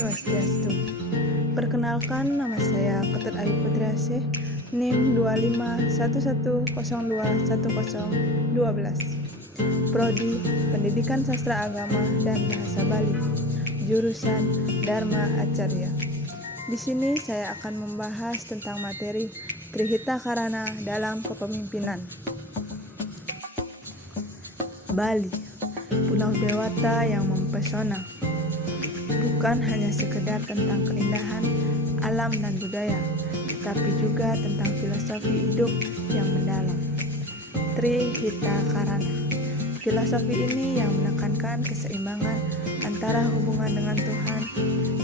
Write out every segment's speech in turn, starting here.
Swastiastu. Perkenalkan, nama saya Ketut Ayu Putriasih, NIM 2511021012, Prodi Pendidikan Sastra Agama dan Bahasa Bali, jurusan Dharma Acarya. Di sini saya akan membahas tentang materi Trihita Karana dalam kepemimpinan. Bali, pulau dewata yang mempesona. Bukan hanya sekedar tentang keindahan alam dan budaya, tetapi juga tentang filosofi hidup yang mendalam. Trihita Karana. Filosofi ini yang menekankan keseimbangan antara hubungan dengan Tuhan,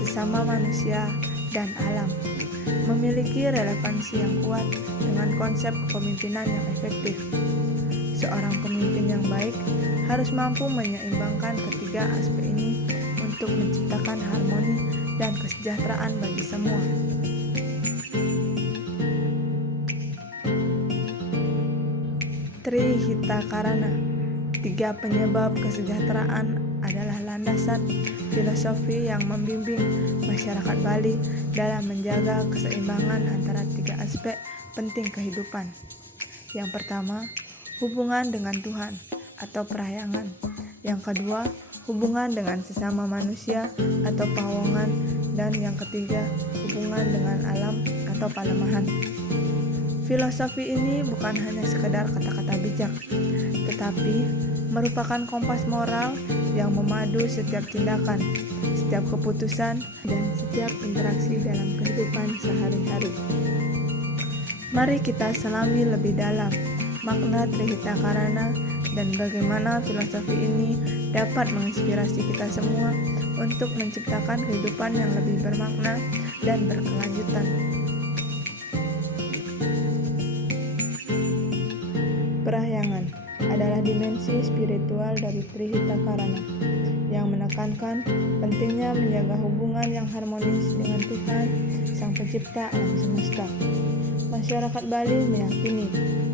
sesama manusia, dan alam. Memiliki relevansi yang kuat dengan konsep kepemimpinan yang efektif. Seorang pemimpin yang baik harus mampu menyeimbangkan ketiga aspek ini untuk menciptakan harmoni dan kesejahteraan bagi semua. Trihita Karana. 3 penyebab kesejahteraan adalah landasan filosofi yang membimbing masyarakat Bali dalam menjaga keseimbangan antara 3 aspek penting kehidupan. Yang pertama, hubungan dengan Tuhan atau perahyangan. Yang kedua, hubungan dengan sesama manusia atau pawongan. Dan yang ketiga, hubungan dengan alam atau palemahan. Filosofi ini bukan hanya sekedar kata-kata bijak, tetapi merupakan kompas moral yang memadu setiap tindakan, setiap keputusan, dan setiap interaksi dalam kehidupan sehari-hari. Mari kita selami lebih dalam makna Trihita Karana dan bagaimana filosofi ini dapat menginspirasi kita semua untuk menciptakan kehidupan yang lebih bermakna dan berkelanjutan. Perahyangan adalah dimensi spiritual dari Trihita Karana yang menekankan pentingnya menjaga hubungan yang harmonis dengan Tuhan, Sang Pencipta alam semesta. Masyarakat Bali meyakini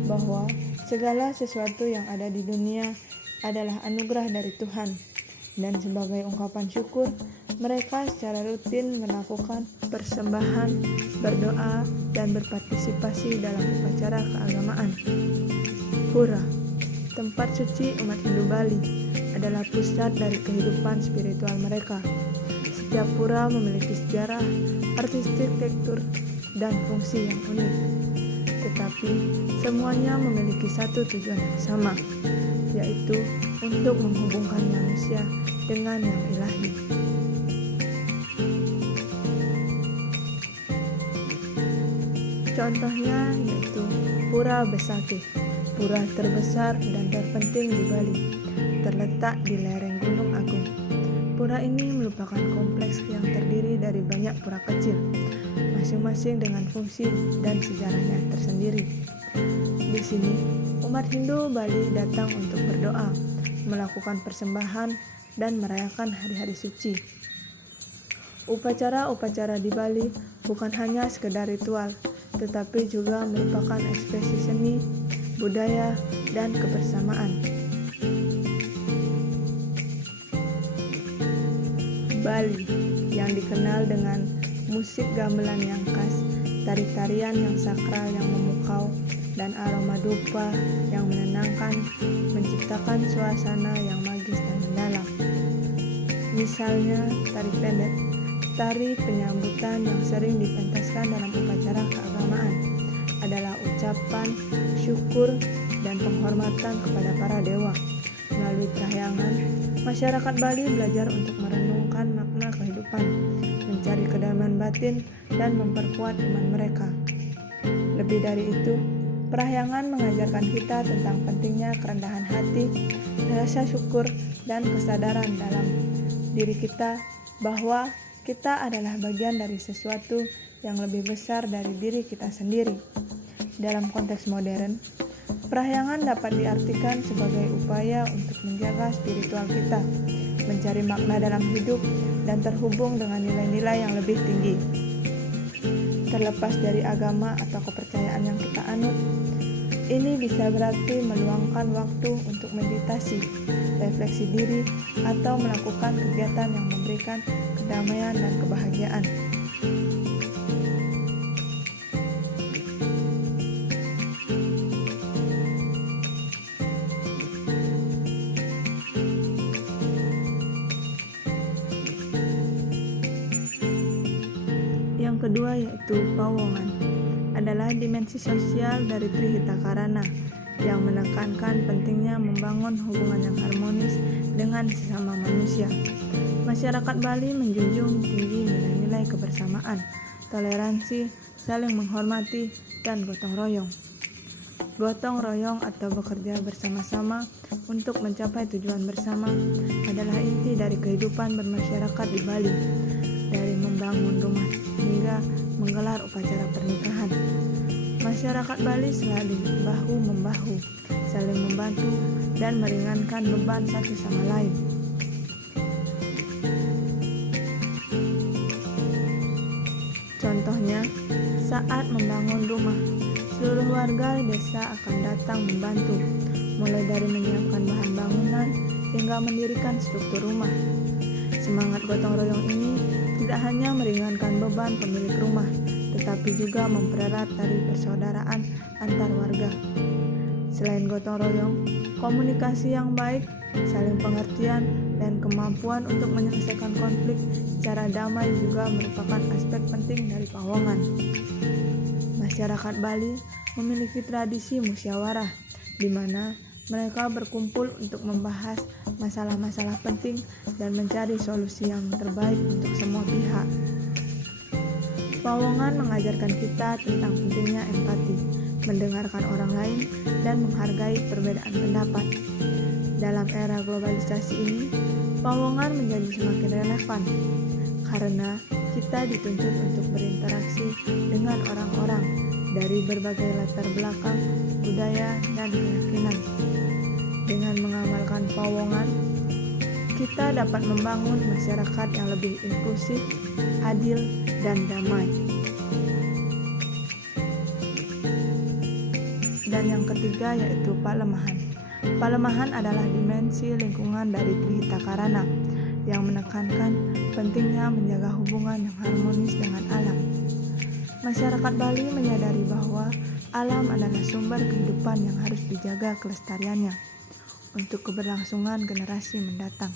bahwa segala sesuatu yang ada di dunia adalah anugerah dari Tuhan, dan sebagai ungkapan syukur, mereka secara rutin melakukan persembahan, berdoa, dan berpartisipasi dalam upacara keagamaan. Pura, tempat suci umat Hindu Bali, adalah pusat dari kehidupan spiritual mereka. Setiap pura memiliki sejarah, arsitektur, dan fungsi yang unik. Tetapi semuanya memiliki satu tujuan yang sama, yaitu untuk menghubungkan manusia dengan yang ilahi. Contohnya yaitu Pura Besakih, pura terbesar dan terpenting di Bali, terletak di lereng Gunung Agung. Pura ini merupakan kompleks yang terdiri dari banyak pura kecil, masing-masing dengan fungsi dan sejarahnya tersendiri. Di sini, umat Hindu Bali datang untuk berdoa, melakukan persembahan, dan merayakan hari-hari suci. Upacara-upacara di Bali bukan hanya sekedar ritual, tetapi juga merupakan ekspresi seni, budaya, dan kebersamaan. Bali yang dikenal dengan musik gamelan yang khas, tari-tarian yang sakral yang memukau, dan aroma dupa yang menenangkan, menciptakan suasana yang magis dan mendalam. Misalnya tari pendek, tari penyambutan yang sering dipentaskan dalam upacara keagamaan, adalah ucapan syukur dan penghormatan kepada para dewa. Melalui perahyangan, masyarakat Bali belajar untuk merenungkan makna kehidupan, mencari kedamaian batin, dan memperkuat iman mereka. Lebih dari itu, perahyangan mengajarkan kita tentang pentingnya kerendahan hati, rasa syukur, dan kesadaran dalam diri kita bahwa kita adalah bagian dari sesuatu yang lebih besar dari diri kita sendiri. Dalam konteks modern, perahyangan dapat diartikan sebagai upaya untuk menjaga spiritual kita, mencari makna dalam hidup, dan terhubung dengan nilai-nilai yang lebih tinggi. Terlepas dari agama atau kepercayaan yang kita anut, Ini bisa berarti meluangkan waktu untuk meditasi, refleksi diri, atau melakukan kegiatan yang memberikan kedamaian dan kebahagiaan. Yang kedua yaitu pawongan, adalah dimensi sosial dari Trihitakarana yang menekankan pentingnya membangun hubungan yang harmonis dengan sesama manusia. Masyarakat Bali menjunjung tinggi nilai-nilai kebersamaan, toleransi, saling menghormati, dan gotong royong. Gotong royong atau bekerja bersama-sama untuk mencapai tujuan bersama adalah inti dari kehidupan bermasyarakat di Bali, dari membangun rumah hingga menggelar upacara pernikahan. Masyarakat Bali selalu bahu-membahu, saling membantu dan meringankan beban satu sama lain. Contohnya, saat membangun rumah, seluruh warga desa akan datang membantu, mulai dari menyiapkan bahan bangunan hingga mendirikan struktur rumah. Semangat gotong royong ini tidak hanya meringankan beban pemilik rumah, tetapi juga mempererat tali persaudaraan antar warga. Selain gotong royong, komunikasi yang baik, saling pengertian, dan kemampuan untuk menyelesaikan konflik secara damai juga merupakan aspek penting dari pawongan. Masyarakat Bali memiliki tradisi musyawarah, di mana mereka berkumpul untuk membahas masalah-masalah penting dan mencari solusi yang terbaik untuk semua pihak. Pawongan mengajarkan kita tentang pentingnya empati, mendengarkan orang lain, dan menghargai perbedaan pendapat. Dalam era globalisasi ini, pawongan menjadi semakin relevan karena kita dituntut untuk berinteraksi dengan orang-orang dari berbagai latar belakang, budaya, dan keyakinan. Dengan mengamalkan pawongan, kita dapat membangun masyarakat yang lebih inklusif, adil, dan damai. Dan yang ketiga yaitu palemahan. Palemahan adalah dimensi lingkungan dari Trihitakarana yang menekankan pentingnya menjaga hubungan yang harmonis dengan alam. Masyarakat Bali menyadari bahwa alam adalah sumber kehidupan yang harus dijaga kelestariannya untuk keberlangsungan generasi mendatang.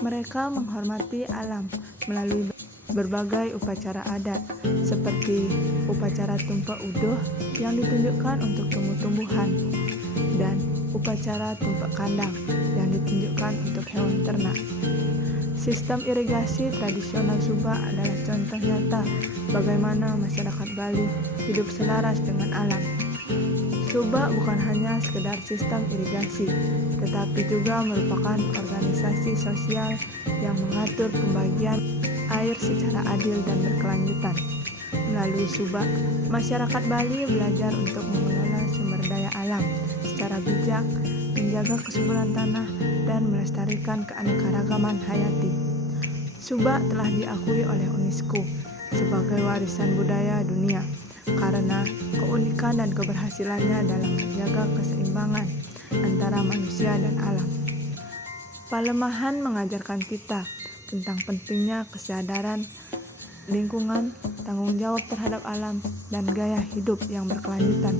Mereka menghormati alam melalui berbagai upacara adat seperti upacara tumpak udoh yang ditunjukkan untuk tumbuh-tumbuhan dan upacara tumpak kandang yang ditunjukkan untuk hewan ternak. Sistem irigasi tradisional Subak adalah contoh nyata bagaimana masyarakat Bali hidup selaras dengan alam. Subak bukan hanya sekedar sistem irigasi, tetapi juga merupakan organisasi sosial yang mengatur pembagian air secara adil dan berkelanjutan. Melalui Subak, masyarakat Bali belajar untuk mengelola sumber daya alam secara bijak, menjaga kesuburan tanah, dan melestarikan keanekaragaman hayati. Subak telah diakui oleh UNESCO sebagai warisan budaya dunia karena keunikan dan keberhasilannya dalam menjaga keseimbangan antara manusia dan alam. Palemahan mengajarkan kita tentang pentingnya kesadaran lingkungan, tanggung jawab terhadap alam, dan gaya hidup yang berkelanjutan.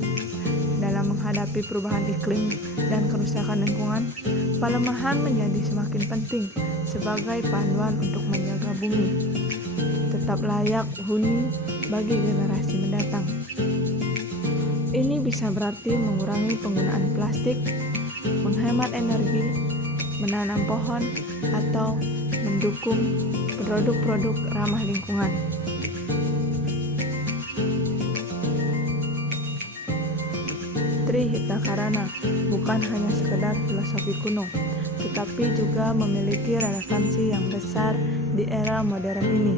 Dalam menghadapi perubahan iklim dan kerusakan lingkungan, palemahan menjadi semakin penting sebagai panduan untuk menjaga bumi tetap layak huni bagi generasi mendatang. Ini bisa berarti mengurangi penggunaan plastik, menghemat energi, menanam pohon, atau mendukung produk-produk ramah lingkungan. Trihitakarana bukan hanya sekedar filosofi kuno, tetapi juga memiliki relevansi yang besar di era modern ini.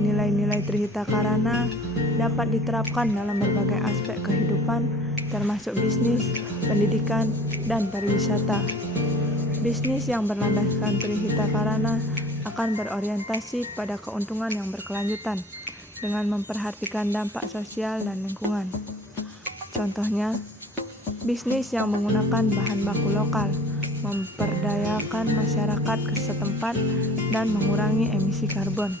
Nilai-nilai Trihitakarana dapat diterapkan dalam berbagai aspek kehidupan, termasuk bisnis, pendidikan, dan pariwisata. Bisnis yang berlandaskan Trihitakarana akan berorientasi pada keuntungan yang berkelanjutan dengan memperhatikan dampak sosial dan lingkungan. Contohnya, bisnis yang menggunakan bahan baku lokal, memperdayakan masyarakat setempat, dan mengurangi emisi karbon.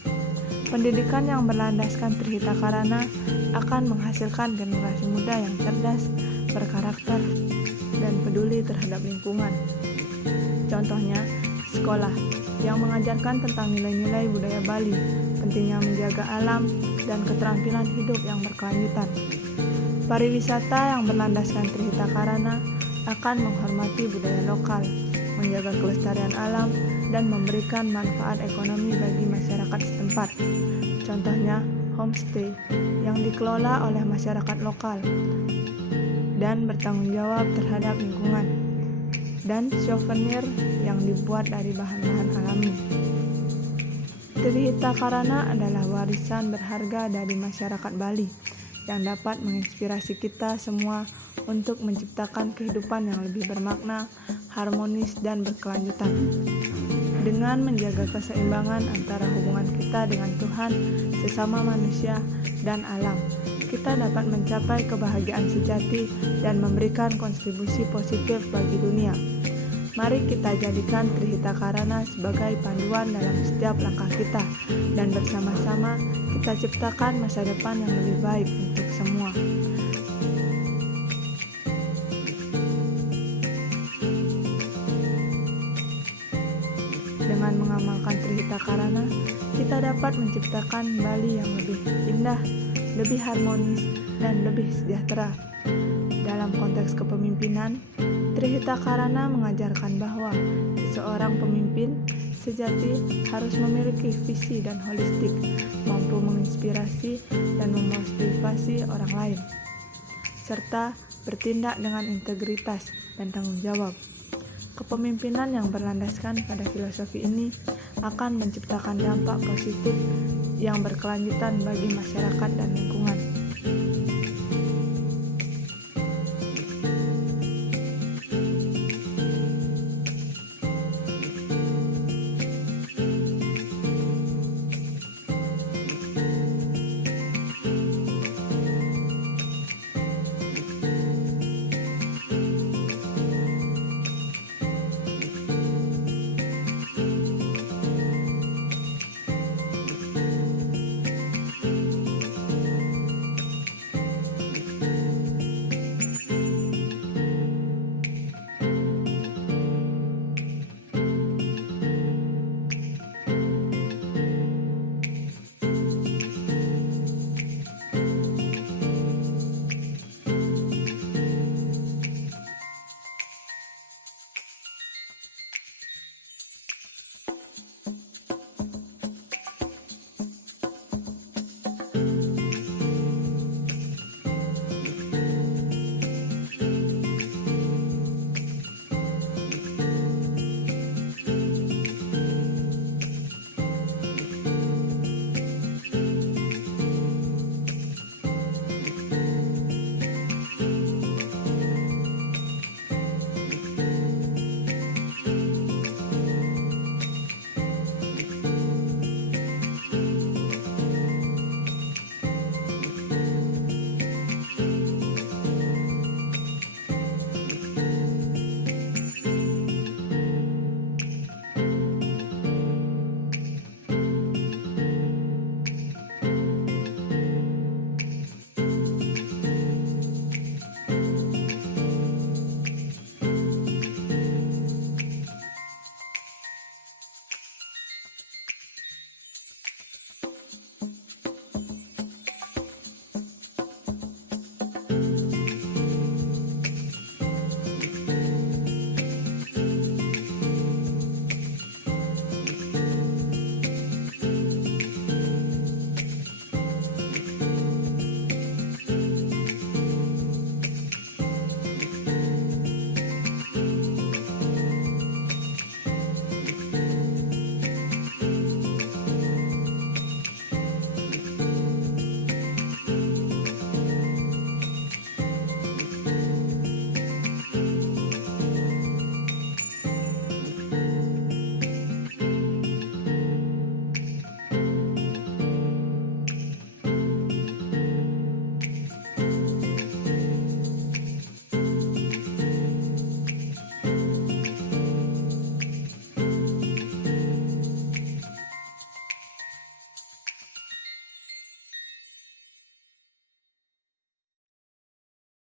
Pendidikan yang berlandaskan Trihita Karana akan menghasilkan generasi muda yang cerdas, berkarakter, dan peduli terhadap lingkungan. Contohnya, sekolah yang mengajarkan tentang nilai-nilai budaya Bali, pentingnya menjaga alam, dan keterampilan hidup yang berkelanjutan. Pariwisata yang berlandaskan Trihita Karana akan menghormati budaya lokal, menjaga kelestarian alam, dan memberikan manfaat ekonomi bagi masyarakat setempat. Contohnya, homestay yang dikelola oleh masyarakat lokal dan bertanggung jawab terhadap lingkungan, dan souvenir yang dibuat dari bahan-bahan alami. Trihita Karana adalah warisan berharga dari masyarakat Bali yang dapat menginspirasi kita semua untuk menciptakan kehidupan yang lebih bermakna, harmonis, dan berkelanjutan. Dengan menjaga keseimbangan antara hubungan kita dengan Tuhan, sesama manusia, dan alam, kita dapat mencapai kebahagiaan sejati dan memberikan kontribusi positif bagi dunia. Mari kita jadikan Trihita Karana sebagai panduan dalam setiap langkah kita, dan bersama-sama kita ciptakan masa depan yang lebih baik untuk semua. Dengan mengamalkan Trihita Karana, kita dapat menciptakan Bali yang lebih indah, lebih harmonis, dan lebih sejahtera. Dalam konteks kepemimpinan, Trihita Karana mengajarkan bahwa seorang pemimpin sejati harus memiliki visi dan holistik, mampu menginspirasi dan memotivasi orang lain, serta bertindak dengan integritas dan tanggung jawab. Kepemimpinan yang berlandaskan pada filosofi ini akan menciptakan dampak positif yang berkelanjutan bagi masyarakat dan lingkungan.